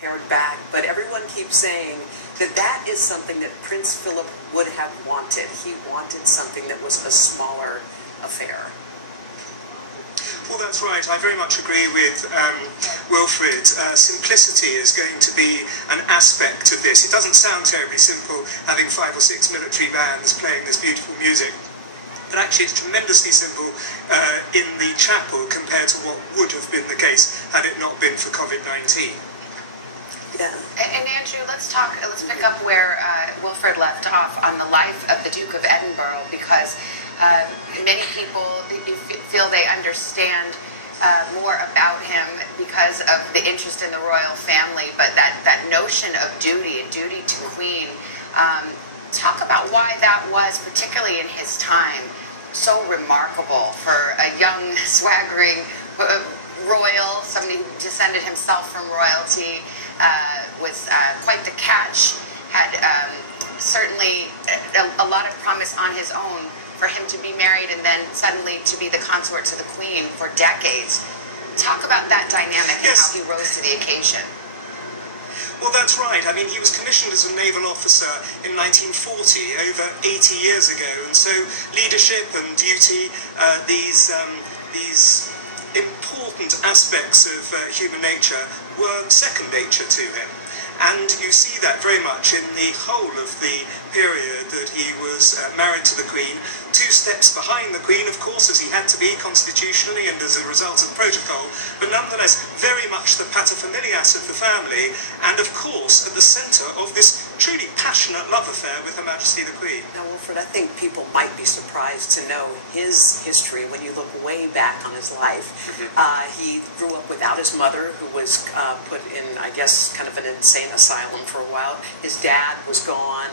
Pared back, but everyone keeps saying that that is something that Prince Philip would have wanted. He wanted something that was a smaller affair. Well, that's right. I very much agree with Wilfred. Simplicity is going to be an aspect of this. It doesn't sound terribly simple having 5 or 6 military bands playing this beautiful music. But actually it's tremendously simple in the chapel compared to what would have been the case had it not been for COVID-19. Yeah. And Andrew, let's pick up where Wilfred left off on the life of the Duke of Edinburgh, because many people feel they understand more about him because of the interest in the royal family, but that notion of duty and duty to Queen, talk about why that was, particularly in his time, so remarkable for a young, swaggering royal, somebody who descended himself from royalty, was quite the catch, had certainly a lot of promise on his own for him to be married and then suddenly to be the consort to the Queen for decades. Talk about that dynamic and how he rose to the occasion. Well, that's right. I mean, he was commissioned as a naval officer in 1940, over 80 years ago, and so leadership and duty, these important aspects of human nature were second nature to him. And you see that very much in the whole of the period that he was married to the Queen, 2 steps behind the Queen, of course, as he had to be constitutionally and as a result of protocol, but nonetheless very much the paterfamilias of the family, and of course at the centre of this truly passionate love affair with Her Majesty the Queen. Now, Wilfred, I think people might be surprised to know his history when you look way back on his life. He grew up without his mother, who was put in, I guess, kind of an insane asylum for a while. His dad was gone.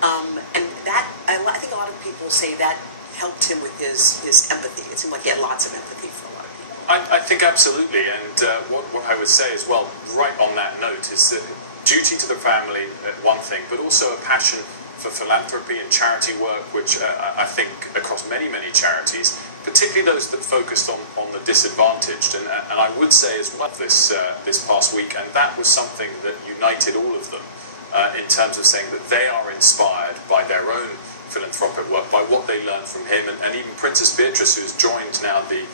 And that, I think a lot of people say that helped him with his empathy. It seemed like he had lots of empathy for a lot of people. I think absolutely, and what I would say as well, right on that note, is that duty to the family, one thing, but also a passion for philanthropy and charity work, which I think across many, many charities, particularly those that focused on the disadvantaged, and I would say as well this past week, and that was something that united all of them in terms of saying that they are inspired by their own philanthropic work, by what they learned from him, and even Princess Beatrice, who's joined now the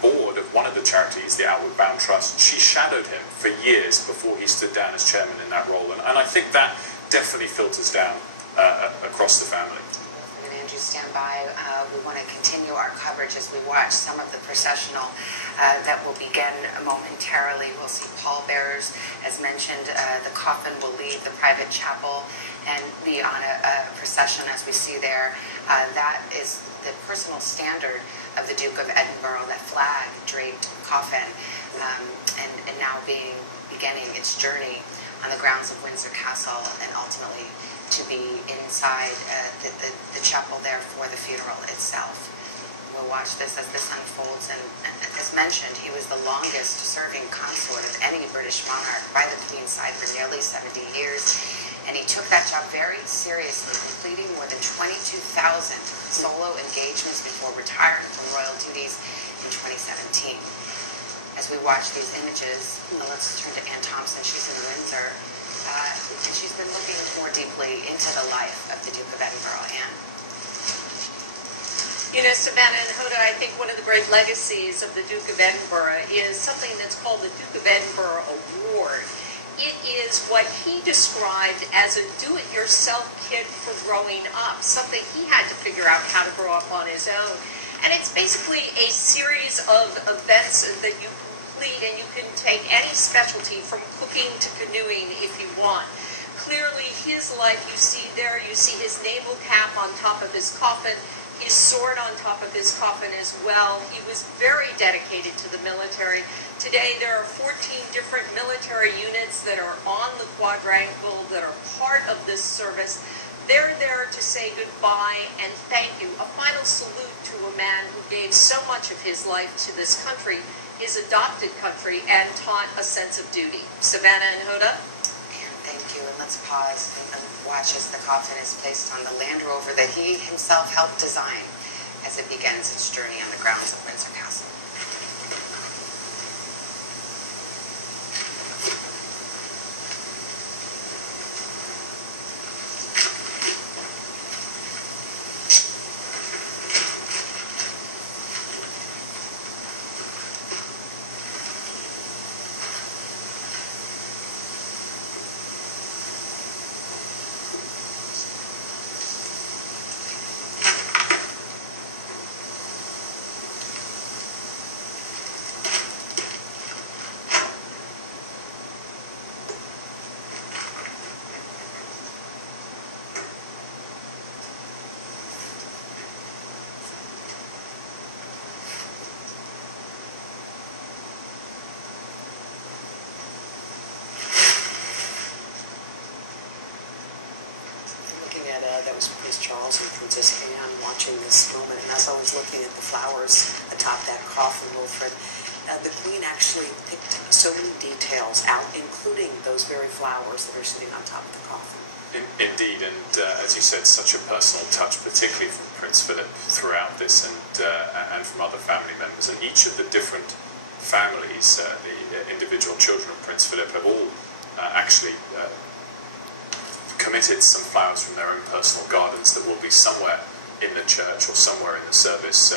board of one of the charities, the Outward Bound Trust. She shadowed him for years before he stood down as chairman in that role, and I think that definitely filters down across the family. And Andrew, stand by. We want to continue our coverage as we watch some of the processional that will begin momentarily. We'll see pallbearers, as mentioned. The coffin will leave the private chapel and be on a procession, as we see there. That is the personal standard of the Duke of Edinburgh, that flag-draped coffin, and now beginning its journey on the grounds of Windsor Castle, and ultimately to be inside the chapel there for the funeral itself. We'll watch this as this unfolds, and as mentioned, he was the longest serving consort of any British monarch by the Queen's side for nearly 70 years, and he took that job very seriously, completing more than 22,000 solo engagements before retiring from royal duties in 2017. As we watch these images, let's turn to Anne Thompson. She's in Windsor, and she's been looking more deeply into the life of the Duke of Edinburgh. Anne? You know, Savannah and Hoda, I think one of the great legacies of the Duke of Edinburgh is something that's called the Duke of Edinburgh Award. It is what he described as a do-it-yourself kid for growing up, something he had to figure out how to grow up on his own. And it's basically a series of events that you complete, and you can take any specialty from cooking to canoeing if you want. Clearly, his life, you see there, you see his naval cap on top of his coffin, his sword on top of his coffin as well. He was very dedicated to the military. Today there are 14 different military units that are on the quadrangle that are part of this service. They're there to say goodbye and thank you. A final salute to a man who gave so much of his life to this country, his adopted country, and taught a sense of duty. Savannah and Hoda? Thank you, and let's pause and watch as the coffin is placed on the Land Rover that he himself helped design as it begins its journey on the grounds of Windsor Castle. that was Prince Charles and Princess Anne watching this moment. And as I was looking at the flowers atop that coffin, Wilfred, the Queen actually picked so many details out, including those very flowers that are sitting on top of the coffin. Indeed, and as you said, such a personal touch, particularly from Prince Philip throughout this, and from other family members. And each of the different families, the individual children of Prince Philip, have all actually committed some flowers from their own personal gardens that will be somewhere in the church or somewhere in the service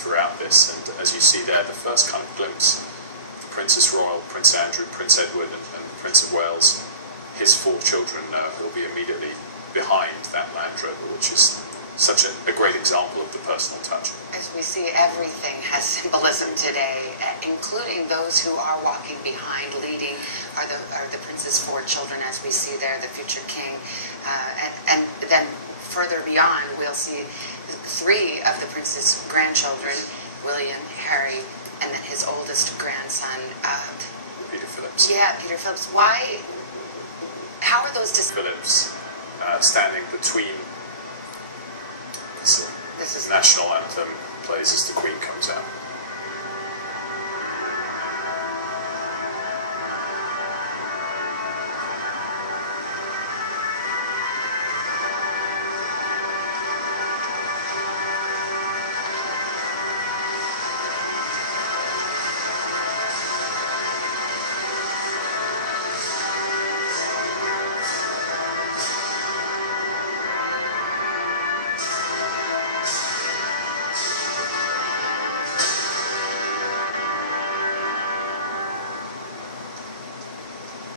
throughout this. And as you see there, the first kind of glimpse of Princess Royal, Prince Andrew, Prince Edward, and the Prince of Wales, his 4 children will be immediately behind that Land Rover, which is such a great example of the personal touch. As we see, everything has symbolism today, including those who are walking behind, leading, are the prince's 4 children, as we see there, the future king. And then further beyond, we'll see 3 of the prince's grandchildren, William, Harry, and then his oldest grandson, Peter Phillips. Yeah, Peter Phillips. Why? How are those Phillips standing between the This is national anthem plays as the Queen comes out.